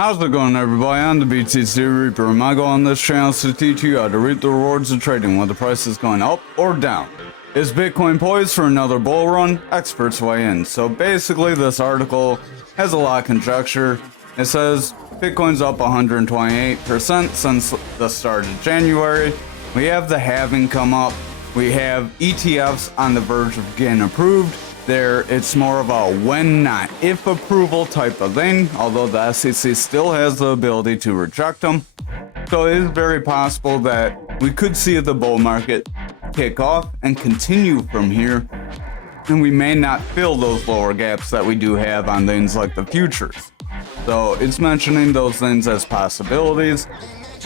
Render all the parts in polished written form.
How's it going, everybody? I'm the BTC Reaper, and my goal on this channel is to teach you how to reap the rewards of trading when the price is going up or down. Is Bitcoin poised for another bull run? Experts weigh in. So basically, this article has a lot of conjecture. It says Bitcoin's up 128% since the start of January. We have the halving come up. We have ETFs on the verge of getting approved. It's more of a when not if approval type of thing, although the SEC still has the ability to reject them. So it is very possible that we could see the bull market kick off and continue from here, and we may not fill those lower gaps that we do have on things like the futures. So it's mentioning those things as possibilities.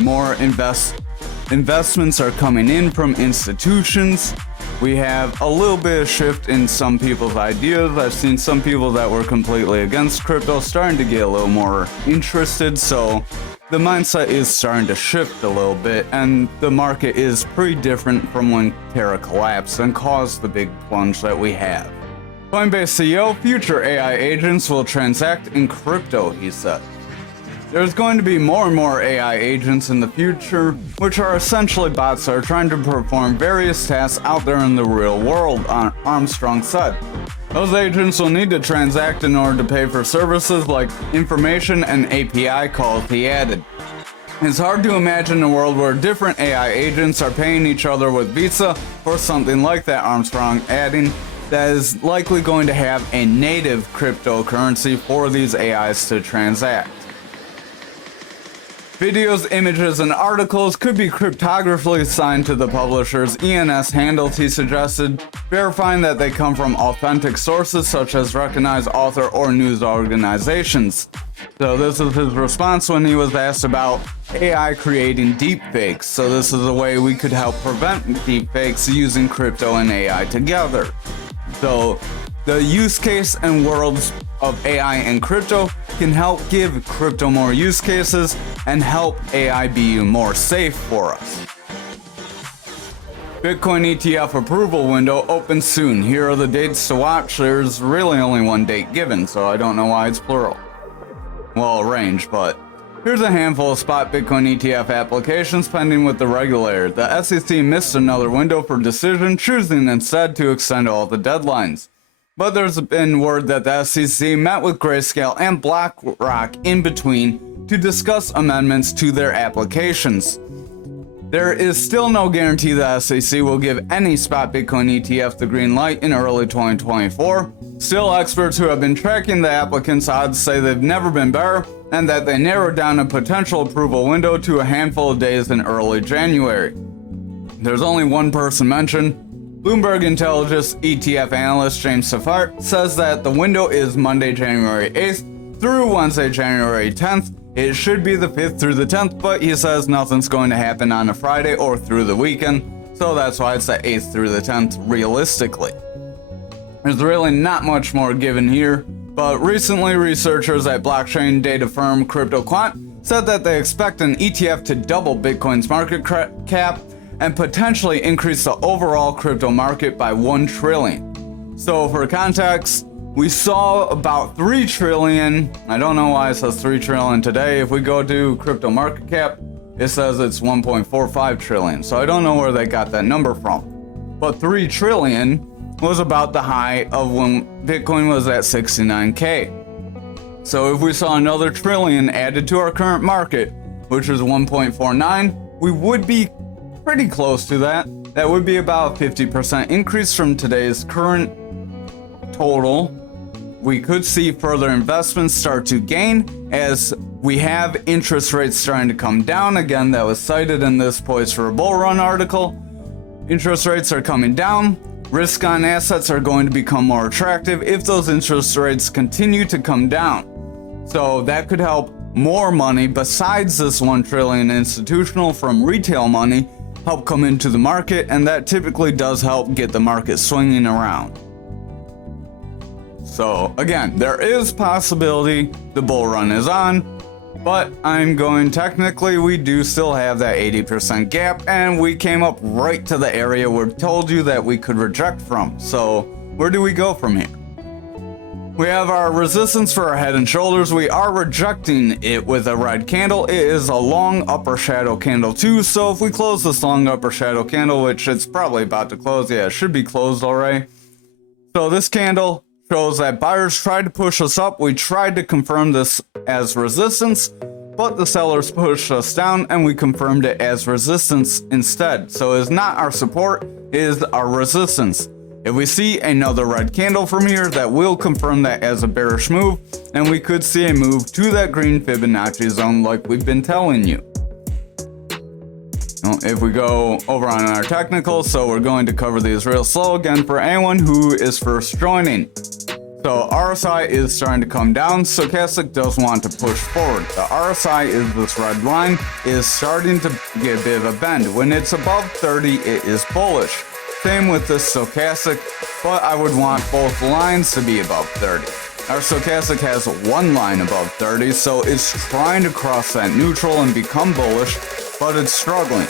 More investments are coming in from institutions. We have a little bit of shift in some people's ideas. I've seen some people that were completely against crypto starting to get a little more interested, so the mindset is starting to shift a little bit, and the market is pretty different from when Terra collapsed and caused the big plunge that we have. Coinbase CEO, future AI agents will transact in crypto, he said. There's going to be more and more AI agents in the future, which are essentially bots that are trying to perform various tasks out there in the real world, Armstrong said. Those agents will need to transact in order to pay for services like information and API calls, he added. It's hard to imagine a world where different AI agents are paying each other with Visa or something like that, Armstrong adding, that is likely going to have a native cryptocurrency for these AIs to transact. Videos, images, and articles could be cryptographically assigned to the publisher's ENS handles, he suggested, verifying that they come from authentic sources such as recognized author or news organizations. So this is his response when he was asked about AI creating deepfakes. So this is a way we could help prevent deepfakes using crypto and AI together. So the use case and worlds of AI and crypto can help give crypto more use cases and help AI be more safe for us. Bitcoin ETF approval window opens soon. Here are the dates to watch. There's really only one date given, so I don't know why it's plural. Well, a range, but here's a handful of spot Bitcoin ETF applications pending with the regulator. The SEC missed another window for decision, choosing instead to extend all the deadlines. But there's been word that the SEC met with Grayscale and BlackRock in between to discuss amendments to their applications. There is still no guarantee the SEC will give any spot Bitcoin ETF the green light in early 2024. Still, experts who have been tracking the applicants' odds say they've never been better, and that they narrowed down a potential approval window to a handful of days in early January. There's only one person mentioned. Bloomberg Intelligence ETF analyst James Safart says that the window is Monday, January 8th through Wednesday, January 10th. It should be the 5th through the 10th, but he says nothing's going to happen on a Friday or through the weekend, so that's why it's the 8th through the 10th realistically. There's really not much more given here, but recently researchers at blockchain data firm CryptoQuant said that they expect an ETF to double Bitcoin's market cap and potentially increase the overall crypto market by 1 trillion. So for context, we saw about 3 trillion. I don't know why it says 3 trillion today. If we go to crypto market cap, it says it's 1.45 trillion. So I don't know where they got that number from. But 3 trillion was about the high of when Bitcoin was at 69K. So if we saw another trillion added to our current market, which is 1.49, we would be pretty close to that. That would be about a 50% increase from today's current total. We could see further investments start to gain as we have interest rates starting to come down again. That was cited in this Poised for a Bull Run article. Interest rates are coming down. Risk on assets are going to become more attractive if those interest rates continue to come down. So that could help more money besides this 1 trillion institutional from retail money help come into the market, and that typically does help get the market swinging around. So again, there is possibility the bull run is on, but technically we do still have that 80% gap, and we came up right to the area we told you that we could reject from. So where do we go from here? We have our resistance for our head and shoulders. We are rejecting it with a red candle. It is a long upper shadow candle too, so if we close this long upper shadow candle, which it's probably about to close, yeah, it should be closed already. So this candle shows that buyers tried to push us up. We tried to confirm this as resistance, but the sellers pushed us down and we confirmed it as resistance instead. So it's not our support, it is our resistance. If we see another red candle from here, that will confirm that as a bearish move, and we could see a move to that green Fibonacci zone like we've been telling you. If we go over on our technicals, so we're going to cover these real slow again for anyone who is first joining. So RSI is starting to come down. Stochastic does want to push forward. The RSI is this red line, is starting to get a bit of a bend. When it's above 30, it is bullish. Same with the stochastic, but I would want both lines to be above 30. Our stochastic has one line above 30, so it's trying to cross that neutral and become bullish, but it's struggling.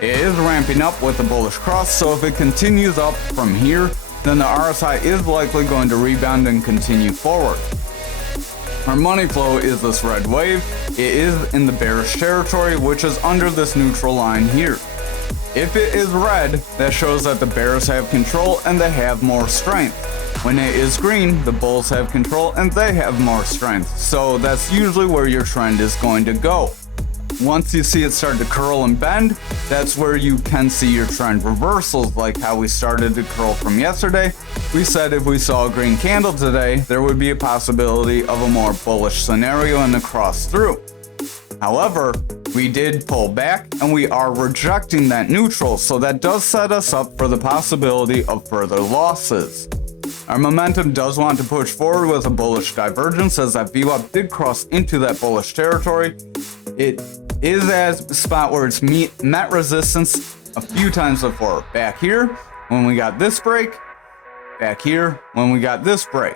It is ramping up with the bullish cross, so if it continues up from here, then the RSI is likely going to rebound and continue forward. Our money flow is this red wave. It is in the bearish territory, which is under this neutral line here. If it is red, that shows that the bears have control and they have more strength. When it is green, the bulls have control and they have more strength. So that's usually where your trend is going to go. Once you see it start to curl and bend, that's where you can see your trend reversals, like how we started to curl from yesterday. We said if we saw a green candle today, there would be a possibility of a more bullish scenario and a cross through. However, we did pull back and we are rejecting that neutral, so that does set us up for the possibility of further losses. Our momentum does want to push forward with a bullish divergence, as that VWAP did cross into that bullish territory. It is at a spot where it's met resistance a few times before. Back here, when we got this break. Back here, when we got this break.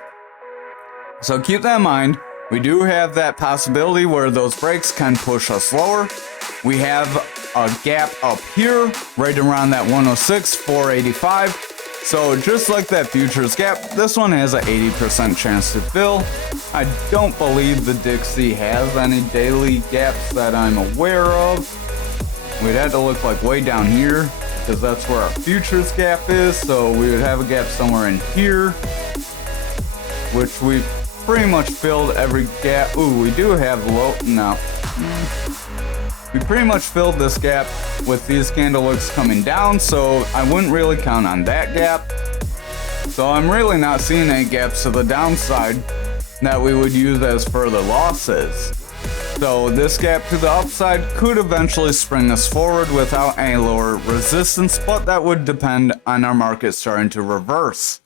So keep that in mind. We do have that possibility where those breaks can push us lower. We have a gap up here, right around that 106, 485. So just like that futures gap, this one has an 80% chance to fill. I don't believe the Dixie has any daily gaps that I'm aware of. We'd have to look like way down here, because that's where our futures gap is. So we would have a gap somewhere in here, which we've pretty much filled every gap. Ooh, we do have low, no. We pretty much filled this gap with these candle wicks coming down, so I wouldn't really count on that gap. So I'm really not seeing any gaps to the downside that we would use as further losses. So this gap to the upside could eventually spring us forward without any lower resistance, but that would depend on our market starting to reverse.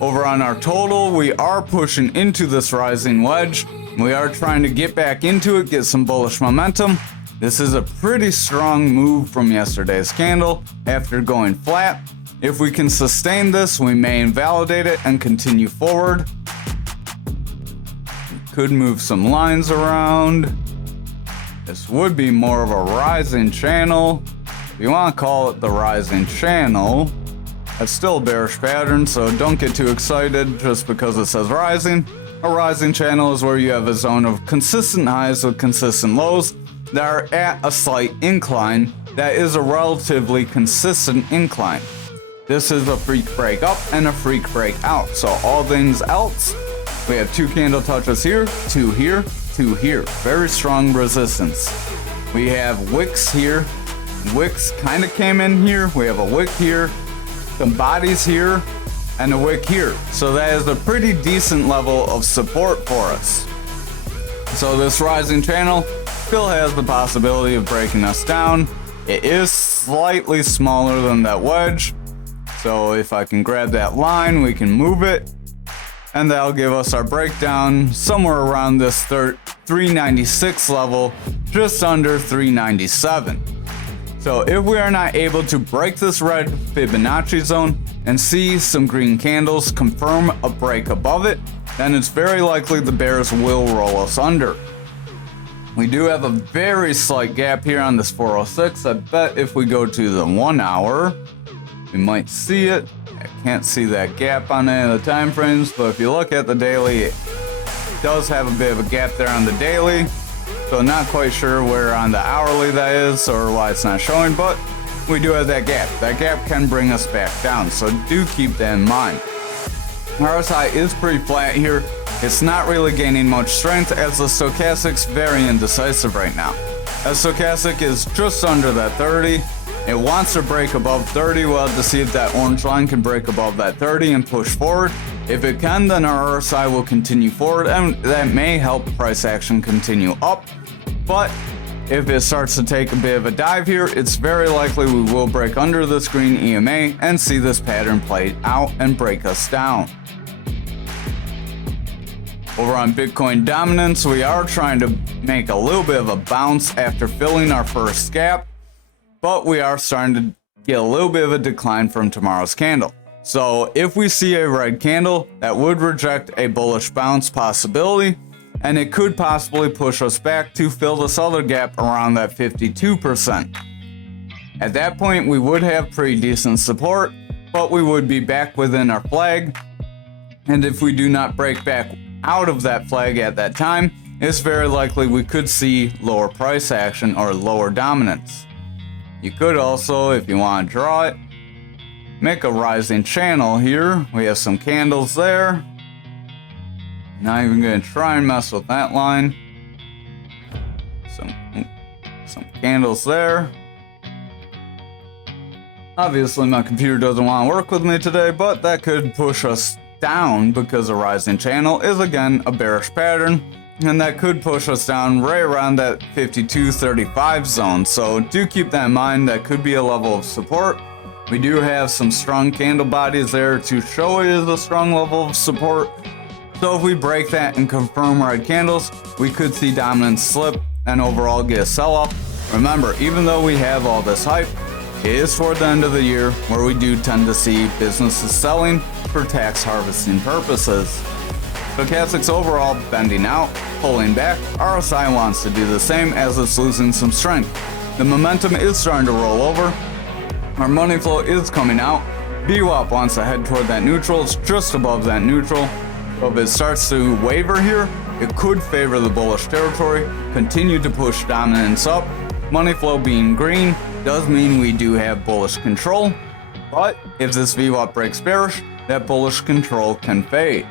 Over on our total, we are pushing into this rising wedge. We are trying to get back into it, get some bullish momentum. This is a pretty strong move from yesterday's candle after going flat. If we can sustain this, we may invalidate it and continue forward. We could move some lines around. This would be more of a rising channel. If you want to call it the rising channel, it's still a bearish pattern, so don't get too excited just because it says rising. A rising channel is where you have a zone of consistent highs with consistent lows that are at a slight incline that is a relatively consistent incline. This is a freak break up and a freak break out. So all things else, we have two candle touches here, two here, two here. Very strong resistance. We have wicks here. Wicks kind of came in here. We have a wick here, some bodies here, and a wick here. So that is a pretty decent level of support for us. So this rising channel still has the possibility of breaking us down. It is slightly smaller than that wedge. So if I can grab that line, we can move it. And that'll give us our breakdown somewhere around this 396 level, just under 397. So if we are not able to break this red Fibonacci zone and see some green candles confirm a break above it, then it's very likely the bears will roll us under. We do have a very slight gap here on this 406. I bet if we go to the 1 hour, we might see it. I can't see that gap on any of the time frames, but if you look at the daily, it does have a bit of a gap there on the daily. So not quite sure where on the hourly that is or why it's not showing, but we do have that gap. That gap can bring us back down, so do keep that in mind. RSI is pretty flat here. It's not really gaining much strength as the stochastic's very indecisive right now. As stochastic is just under that 30, it wants to break above 30. We'll have to see if that orange line can break above that 30 and push forward. If it can, then our RSI will continue forward, and that may help price action continue up. But if it starts to take a bit of a dive here, it's very likely we will break under this green EMA and see this pattern play out and break us down. Over on Bitcoin dominance, we are trying to make a little bit of a bounce after filling our first gap, but we are starting to get a little bit of a decline from tomorrow's candle. So if we see a red candle, that would reject a bullish bounce possibility, and it could possibly push us back to fill this other gap around that 52%. At that point, we would have pretty decent support, but we would be back within our flag, and if we do not break back out of that flag at that time, it's very likely we could see lower price action or lower dominance. You could also, if you want to draw it, make a rising channel here. We have some candles there. Not even going to try and mess with that line. Some candles there. Obviously my computer doesn't want to work with me today, but that could push us down because a rising channel is again a bearish pattern, and that could push us down right around that 52.35 zone. So do keep that in mind. That could be a level of support. We do have some strong candle bodies there to show it is a strong level of support. So if we break that and confirm red candles, we could see dominance slip and overall get a sell-off. Remember, even though we have all this hype, it is toward the end of the year where we do tend to see businesses selling for tax harvesting purposes. Stochastic's overall bending out, pulling back. RSI wants to do the same as it's losing some strength. The momentum is starting to roll over. Our money flow is coming out. VWAP wants to head toward that neutral. It's just above that neutral. So if it starts to waver here, it could favor the bullish territory, continue to push dominance up. Money flow being green does mean we do have bullish control, but if this VWAP breaks bearish, that bullish control can fade.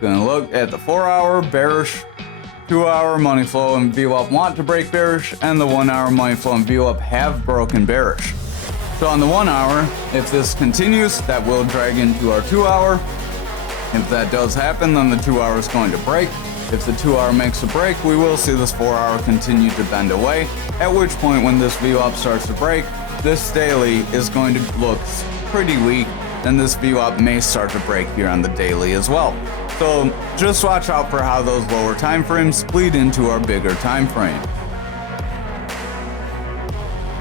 Gonna look at the 4-hour bearish, 2-hour money flow and VWAP want to break bearish, and the 1-hour money flow and VWAP have broken bearish. So on the 1 hour, if this continues, that will drag into our 2-hour. If that does happen, then the 2 hour is going to break. If the 2 hour makes a break, we will see this 4 hour continue to bend away, at which point when this VWAP starts to break, this daily is going to look pretty weak, and this VWAP may start to break here on the daily as well. So just watch out for how those lower time frames bleed into our bigger time frame.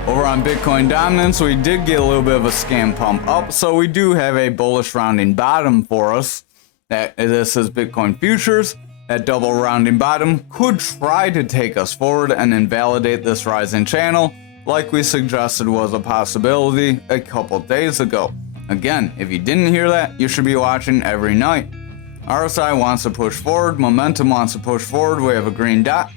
Over on Bitcoin dominance, we did get a little bit of a scam pump up, so we do have a bullish rounding bottom for us. This is Bitcoin futures. That double rounding bottom could try to take us forward and invalidate this rising channel, like we suggested was a possibility a couple days ago. Again, if you didn't hear that, you should be watching every night. RSI wants to push forward, momentum wants to push forward, we have a green dot.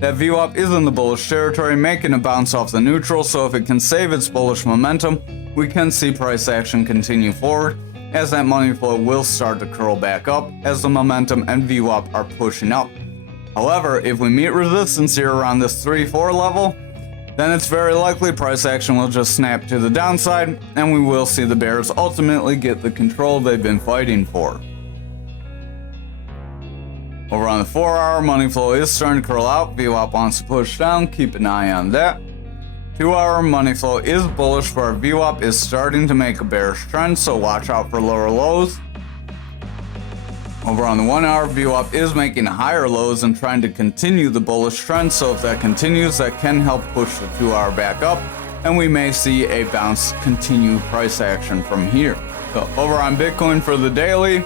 That VWAP is in the bullish territory, making a bounce off the neutral, so if it can save its bullish momentum, we can see price action continue forward, as that money flow will start to curl back up as the momentum and VWAP are pushing up. However, if we meet resistance here around this 3-4 level, then it's very likely price action will just snap to the downside, and we will see the bears ultimately get the control they've been fighting for. Over on the 4 hour, money flow is starting to curl out. VWAP wants to push down, keep an eye on that. 2 hour money flow is bullish, but our VWAP is starting to make a bearish trend, so watch out for lower lows. Over on the 1 hour, VWAP is making higher lows and trying to continue the bullish trend, so if that continues, that can help push the 2 hour back up, and we may see a bounce continue price action from here. So over on Bitcoin for the daily,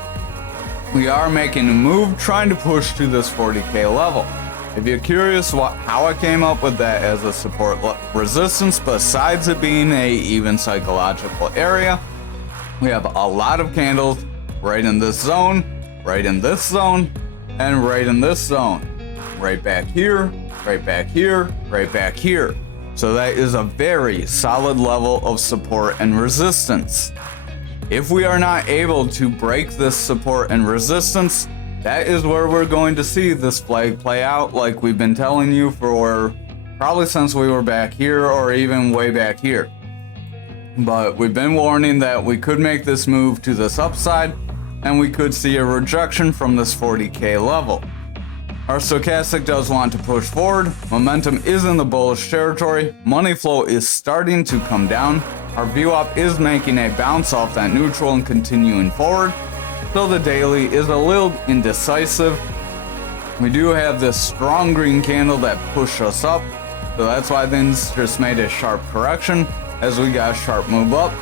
we are making a move trying to push to this 40K level. If you're curious how I came up with that as a support resistance, besides it being a even psychological area, We have a lot of candles right in this zone, right in this zone, and right in this zone. Right back here, right back here, right back here. So that is a very solid level of support and resistance. If we are not able to break this support and resistance, that is where we're going to see this flag play out, like we've been telling you for probably since we were back here or even way back here. But we've been warning that we could make this move to this upside and we could see a rejection from this 40K level. Our stochastic does want to push forward. Momentum is in the bullish territory. Money flow is starting to come down. Our VWAP is making a bounce off that neutral and continuing forward. So the daily is a little indecisive. We do have this strong green candle that pushed us up. So that's why things just made a sharp correction as we got a sharp move up.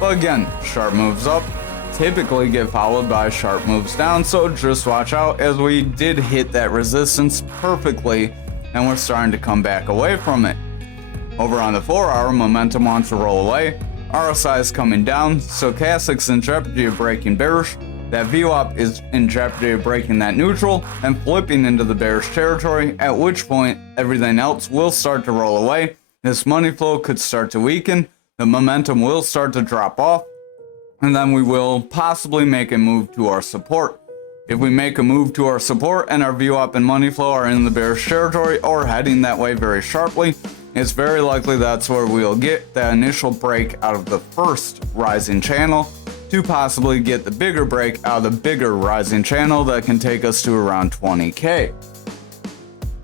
But again, sharp moves up typically get followed by sharp moves down, so just watch out as we did hit that resistance perfectly and we're starting to come back away from it. Over on the 4-hour, momentum wants to roll away, RSI is coming down, stochastic's in jeopardy of breaking bearish, that VWAP is in jeopardy of breaking that neutral and flipping into the bearish territory, at which point everything else will start to roll away. This money flow could start to weaken, the momentum will start to drop off, and then we will possibly make a move to our support. If we make a move to our support and our VWAP and money flow are in the bearish territory or heading that way very sharply, it's very likely that's where we'll get that initial break out of the first rising channel to possibly get the bigger break out of the bigger rising channel that can take us to around 20K.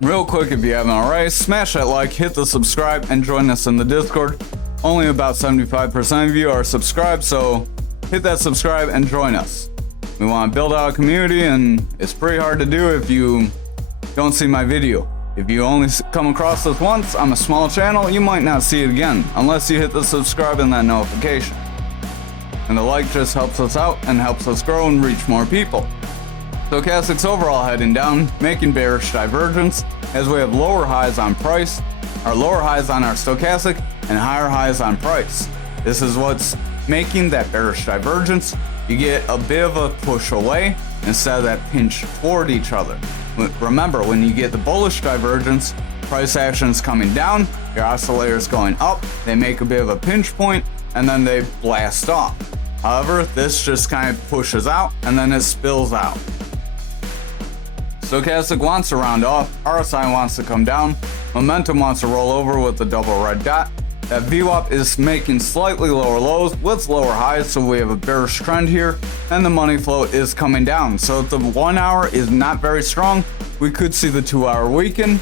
Real quick, if you haven't already, smash that like, hit the subscribe, and join us in the Discord. Only about 75% of you are subscribed, so hit that subscribe and join us. We want to build out a community, and it's pretty hard to do if you don't see my video. If you only come across this once on a small channel, you might not see it again, unless you hit the subscribe and that notification. And the like just helps us out and helps us grow and reach more people. Stochastic's overall heading down, making bearish divergence, as we have lower highs on price, our lower highs on our stochastic, and higher highs on price. This is what's making that bearish divergence. You get a bit of a push away instead of that pinch toward each other. Remember, when you get the bullish divergence, price action is coming down, your oscillator is going up, they make a bit of a pinch point, and then they blast off. However, this just kind of pushes out, and then it spills out. Stochastic wants to round off, RSI wants to come down, momentum wants to roll over with the double red dot. That VWAP is making slightly lower lows with lower highs, so we have a bearish trend here, and the money flow is coming down. So if the 1 hour is not very strong, we could see the 2 hour weaken.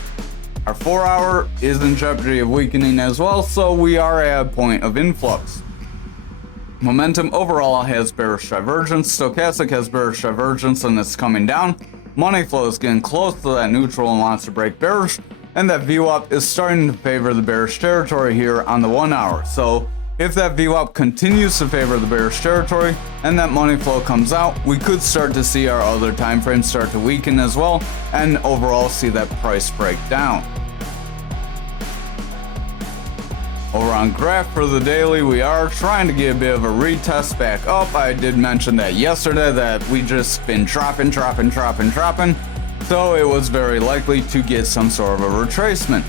Our 4 hour is in jeopardy of weakening as well, so we are at a point of influx. Momentum overall has bearish divergence, stochastic has bearish divergence and it's coming down. Money flow is getting close to that neutral and wants to break bearish, and that VWAP is starting to favor the bearish territory here on the 1 hour. So if that VWAP continues to favor the bearish territory and that money flow comes out, we could start to see our other time frames start to weaken as well and overall see that price break down. Over on graph for the daily, we are trying to get a bit of a retest back up. I did mention that yesterday that we just been dropping, so it was very likely to get some sort of a retracement.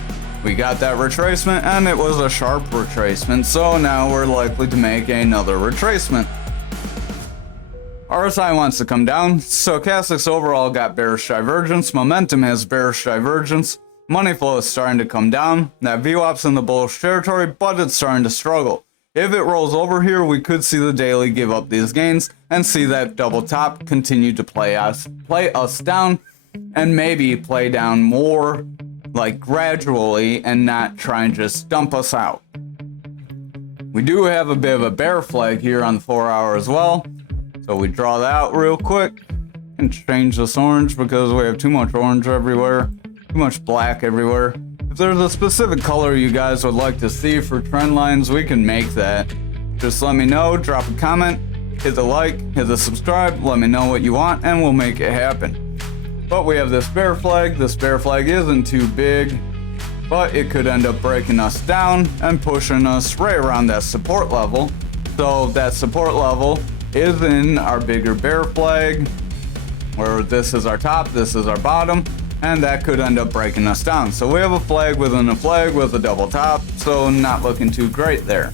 We got that retracement and it was a sharp retracement, so now we're likely to make another retracement. RSI wants to come down, stochastics overall got bearish divergence, momentum has bearish divergence, money flow is starting to come down, that VWAP's in the bullish territory, but it's starting to struggle. If it rolls over here, we could see the daily give up these gains and see that double top continue to play us down, and maybe play down more like gradually and not try and just dump us out. We do have a bit of a bear flag here on the 4 hour as well, so we draw that out real quick and change this orange because we have too much orange everywhere, too much black everywhere. If there's a specific color you guys would like to see for trend lines, we can make that. Just let me know, drop a comment, hit the like, hit the subscribe, let me know what you want and we'll make it happen. But we have this bear flag. This bear flag isn't too big, but it could end up breaking us down and pushing us right around that support level. So that support level is in our bigger bear flag, where this is our top, this is our bottom, and that could end up breaking us down. So we have a flag within a flag with a double top, so not looking too great there.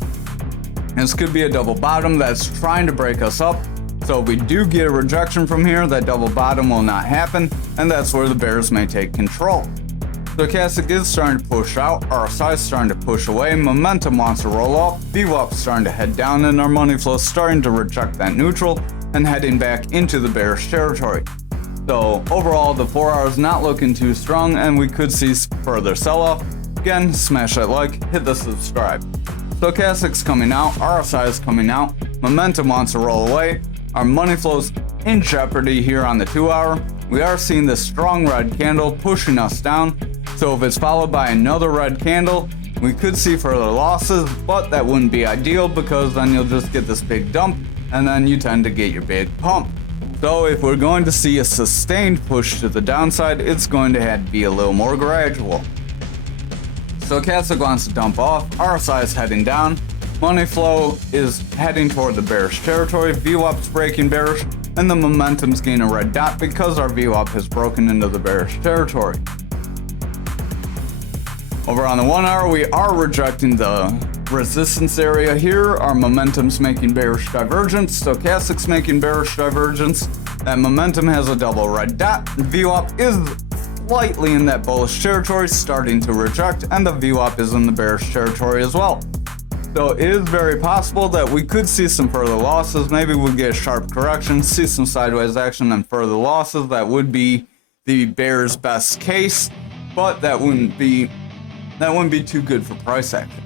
This could be a double bottom that's trying to break us up. So if we do get a rejection from here, that double bottom will not happen, and that's where the bears may take control. Stochastic is starting to push out, RSI is starting to push away, momentum wants to roll off, VWAP is starting to head down, and our money flow is starting to reject that neutral and heading back into the bearish territory. So overall, the 4 hour is not looking too strong, and we could see further sell-off. Again, smash that like, hit the subscribe. Stochastic's coming out, RSI is coming out, momentum wants to roll away, our money flow's in jeopardy here on the 2 hour. We are seeing this strong red candle pushing us down, so if it's followed by another red candle, we could see further losses, but that wouldn't be ideal because then you'll just get this big dump and then you tend to get your big pump. So if we're going to see a sustained push to the downside, it's going to have to be a little more gradual. Stochastic wants to dump off, RSI is heading down, money flow is heading toward the bearish territory, VWAP's breaking bearish, and the momentum's gaining a red dot because our VWAP has broken into the bearish territory. Over on the 1 hour, we are rejecting the resistance area here. Our momentum's making bearish divergence, Stochastic's making bearish divergence. That momentum has a double red dot. VWAP is slightly in that bullish territory, starting to reject, and the VWAP is in the bearish territory as well. So it is very possible that we could see some further losses. Maybe we'll get a sharp correction, see some sideways action and further losses. That would be the bear's best case, but that wouldn't be too good for price action.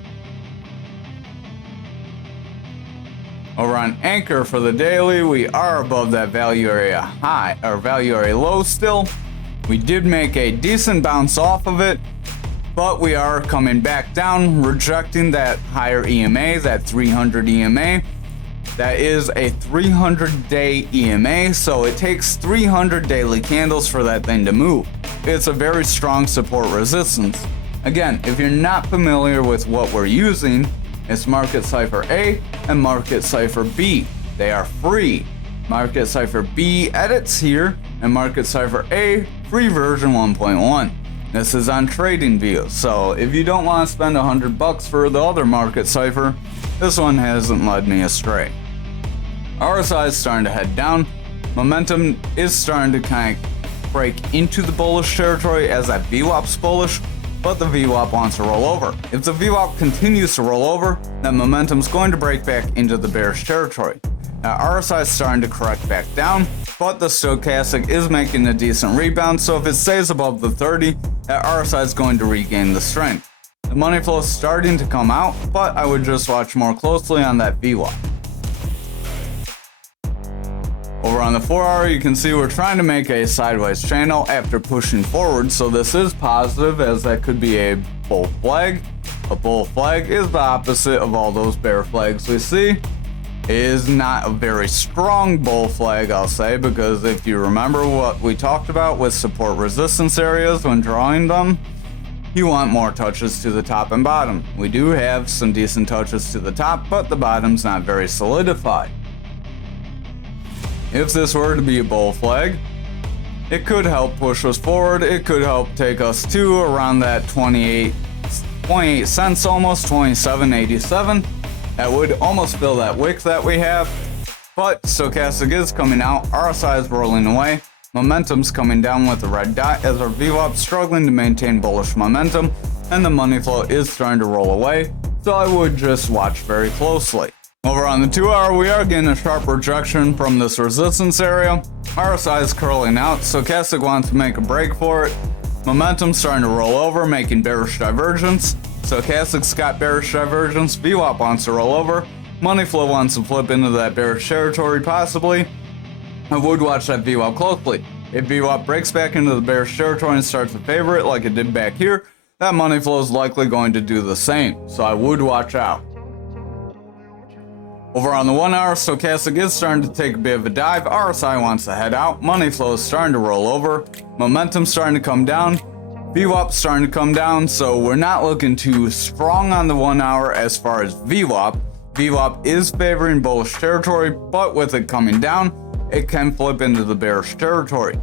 Over on Anchor for the daily, we are above that value area high or value area low still. We did make a decent bounce off of it, but we are coming back down, rejecting that higher EMA, that 300 EMA. That is a 300-day EMA, so it takes 300 daily candles for that thing to move. It's a very strong support resistance. Again, if you're not familiar with what we're using, it's Market Cipher A and Market Cipher B. They are free. Market Cipher B edits here, and Market Cipher A free version 1.1. This is on TradingView, so if you don't want to spend $100 for the other Market Cipher, this one hasn't led me astray. RSI is starting to head down. Momentum is starting to kind of break into the bullish territory as that VWAP's bullish, but the VWAP wants to roll over. If the VWAP continues to roll over, then momentum's going to break back into the bearish territory. Now RSI is starting to correct back down, but the Stochastic is making a decent rebound, so if it stays above the 30, that RSI is going to regain the strength. The money flow is starting to come out, but I would just watch more closely on that VWAP. Over on the 4 hour, you can see we're trying to make a sideways channel after pushing forward, so this is positive as that could be a bull flag. A bull flag is the opposite of all those bear flags we see. It is not a very strong bull flag, I'll say, because if you remember what we talked about with support resistance areas when drawing them, you want more touches to the top and bottom. We do have some decent touches to the top, but the bottom's not very solidified. If this were to be a bull flag, it could help push us forward. It could help take us to around that 28 cents, almost 27.87. That would almost fill that wick that we have. But Stochastic is coming out, RSI is rolling away, momentum's coming down with the red dot as our VWAP struggling to maintain bullish momentum, and the money flow is starting to roll away, so I would just watch very closely. Over on the 2 hour, we are getting a sharp rejection from this resistance area. RSI is curling out, Stochastic wants to make a break for it. Momentum starting to roll over, making bearish divergence. Stochastic's got bearish divergence, VWAP wants to roll over. Money flow wants to flip into that bearish territory possibly. I would watch that VWAP closely. If VWAP breaks back into the bearish territory and starts to favor it like it did back here, that money flow is likely going to do the same, so I would watch out. Over on the 1 hour, Stochastic is starting to take a bit of a dive. RSI wants to head out. Money flow is starting to roll over. Momentum starting to come down. VWAP starting to come down, so we're not looking too strong on the 1 hour as far as VWAP. VWAP is favoring bullish territory, but with it coming down, it can flip into the bearish territory.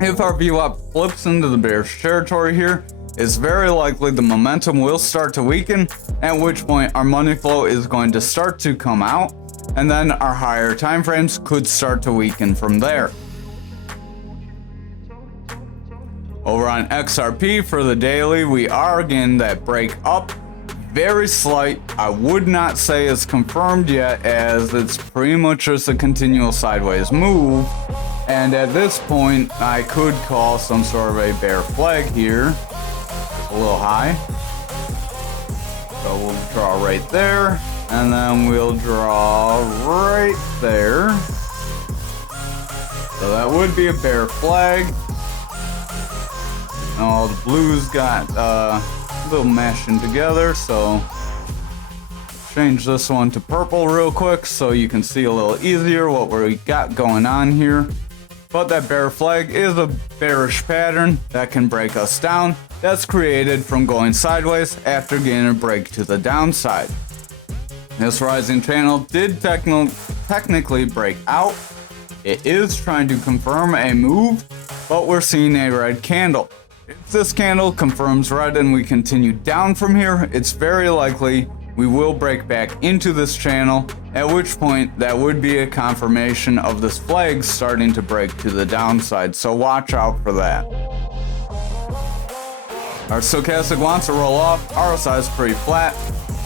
If our VWAP flips into the bearish territory here, it's very likely the momentum will start to weaken, at which point our money flow is going to start to come out, and then our higher time frames could start to weaken from there. Over on XRP for the daily, we are getting that break up. Very slight. I would not say it's confirmed yet, as it's pretty much just a continual sideways move. And at this point, I could call some sort of a bear flag here. A little high. So we'll draw right there. And then we'll draw right there. So that would be a bear flag. All the blues got a little mashing together, so let's change this one to purple real quick so you can see a little easier what we got going on here. But that bear flag is a bearish pattern that can break us down. That's created from going sideways after getting a break to the downside. This rising channel did technically break out. It is trying to confirm a move, but we're seeing a red candle. If this candle confirms red and we continue down from here, it's very likely we will break back into this channel, at which point that would be a confirmation of this flag starting to break to the downside, so watch out for that. Our stochastic wants to roll off, RSI is pretty flat,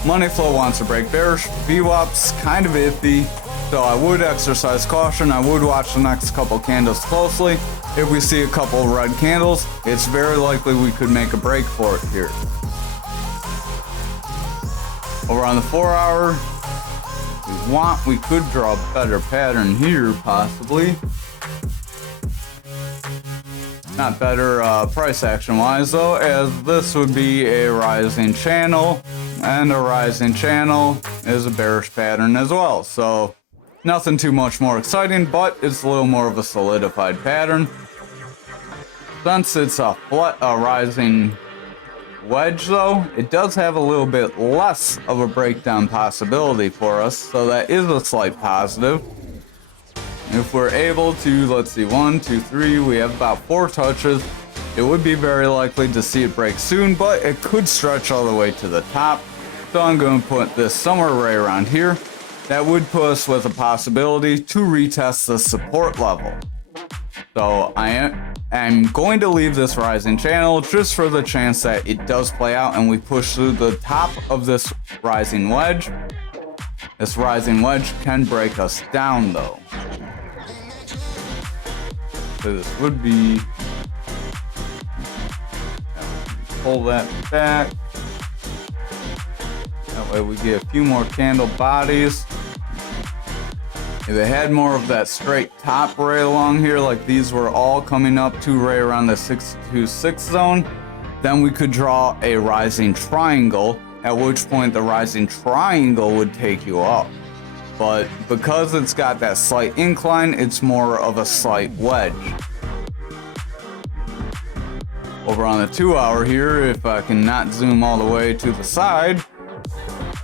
money flow wants to break bearish, VWAP's kind of iffy, so I would exercise caution. I would watch the next couple candles closely. If we see a couple red candles, it's very likely we could make a break for it here. Over on the 4 hour, we could draw a better pattern here, possibly. Not better price action wise though, as this would be a rising channel, and a rising channel is a bearish pattern as well. So nothing too much more exciting, but it's a little more of a solidified pattern. Since it's a rising wedge though, it does have a little bit less of a breakdown possibility for us, so that is a slight positive. If we're able to, let's see, 1, 2, 3, we have about 4 touches. It would be very likely to see it break soon, but it could stretch all the way to the top. So I'm going to put this somewhere right around here. That would put us with a possibility to retest the support level. So I'm going to leave this rising channel just for the chance that it does play out and we push through the top of this rising wedge. This rising wedge can break us down though. So this would be, pull that back. That way we get a few more candle bodies. If it had more of that straight top right along here, like these were all coming up to right around the 626 zone, then we could draw a rising triangle, at which point the rising triangle would take you up. But because it's got that slight incline, it's more of a slight wedge. Over on the 2 hour here, if I can not zoom all the way to the side,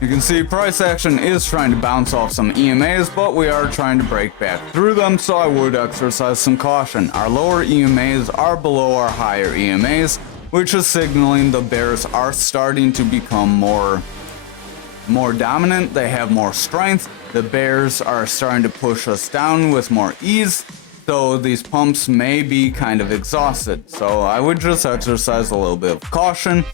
you can see price action is trying to bounce off some EMAs, but we are trying to break back through them, so I would exercise some caution. Our lower EMAs are below our higher EMAs, which is signaling the bears are starting to become more dominant. They have more strength. The bears are starting to push us down with more ease, so these pumps may be kind of exhausted. So I would just exercise a little bit of caution.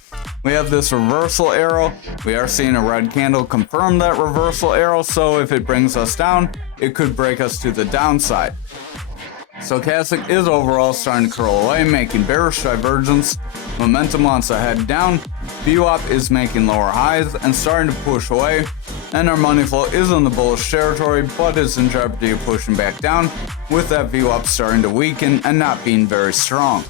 We have this reversal arrow. We are seeing a red candle confirm that reversal arrow, so if it brings us down, it could break us to the downside. Stochastic is overall starting to curl away, making bearish divergence. Momentum wants to head down. VWAP is making lower highs and starting to push away. And our money flow is in the bullish territory, but is in jeopardy of pushing back down, with that VWAP starting to weaken and not being very strong.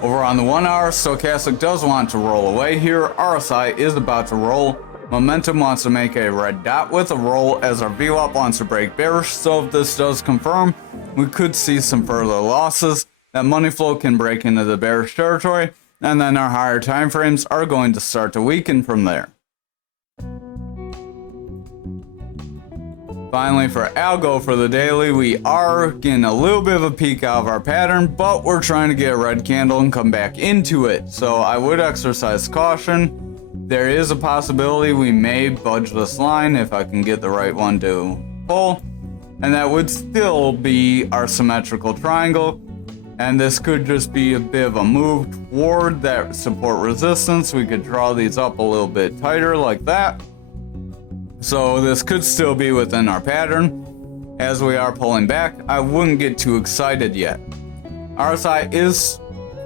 Over on the 1 hour, stochastic does want to roll away here. RSI is about to roll. Momentum wants to make a red dot with a roll as our VWAP wants to break bearish, so if this does confirm, we could see some further losses. That money flow can break into the bearish territory, and then our higher time frames are going to start to weaken from there. Finally, for algo for the daily, we are getting a little bit of a peek out of our pattern, but we're trying to get a red candle and come back into it. So I would exercise caution. There is a possibility we may budge this line if I can get the right one to pull, and that would still be our symmetrical triangle. And this could just be a bit of a move toward that support resistance. We could draw these up a little bit tighter like that. So this could still be within our pattern. As we are pulling back, I wouldn't get too excited yet. RSI is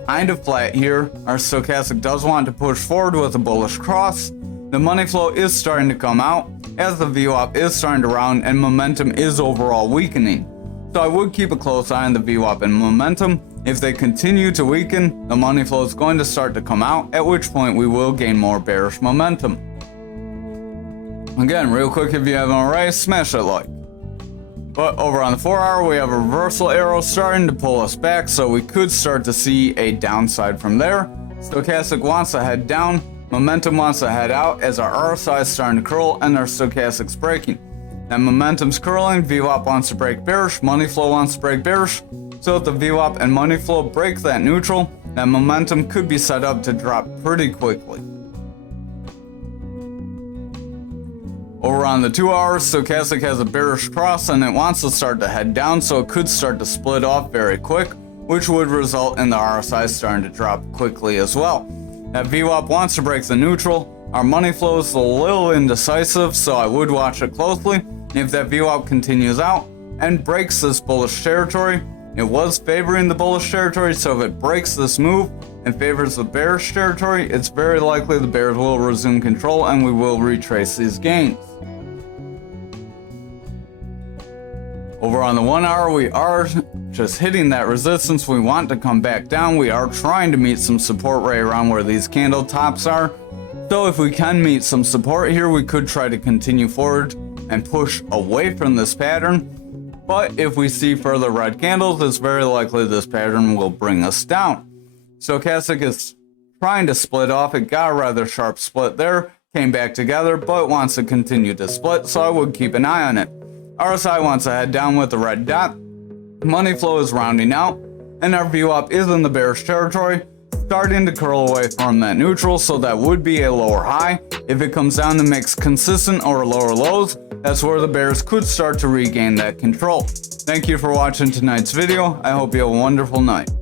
kind of flat here. Our stochastic does want to push forward with a bullish cross. The money flow is starting to come out as the VWAP is starting to round and momentum is overall weakening. So I would keep a close eye on the VWAP and momentum. If they continue to weaken, the money flow is going to start to come out, at which point we will gain more bearish momentum. Again, real quick, if you haven't already, smash that like. But over on the 4-hour, we have a reversal arrow starting to pull us back, so we could start to see a downside from there. Stochastic wants to head down, momentum wants to head out as our RSI is starting to curl and our stochastic's breaking. That momentum's curling, VWAP wants to break bearish, money flow wants to break bearish. So if the VWAP and money flow break that neutral, that momentum could be set up to drop pretty quickly. Over on the 2-hour, stochastic has a bearish cross and it wants to start to head down, so it could start to split off very quick, which would result in the RSI starting to drop quickly as well. That VWAP wants to break the neutral. Our money flow is a little indecisive, so I would watch it closely. If that VWAP continues out and breaks this bullish territory, it was favoring the bullish territory, so if it breaks this move and favors the bearish territory, it's very likely the bears will resume control and we will retrace these gains. Over on the 1-hour, we are just hitting that resistance. We want to come back down. We are trying to meet some support right around where these candle tops are. So if we can meet some support here, we could try to continue forward and push away from this pattern. But if we see further red candles, it's very likely this pattern will bring us down. Stochastic is trying to split off. It got a rather sharp split there, came back together, but wants to continue to split, so I would keep an eye on it. RSI wants to head down with the red dot. Money flow is rounding out, and our VWAP is in the bearish territory, starting to curl away from that neutral, so that would be a lower high. If it comes down to mix consistent or lower lows, that's where the bears could start to regain that control. Thank you for watching tonight's video. I hope you have a wonderful night.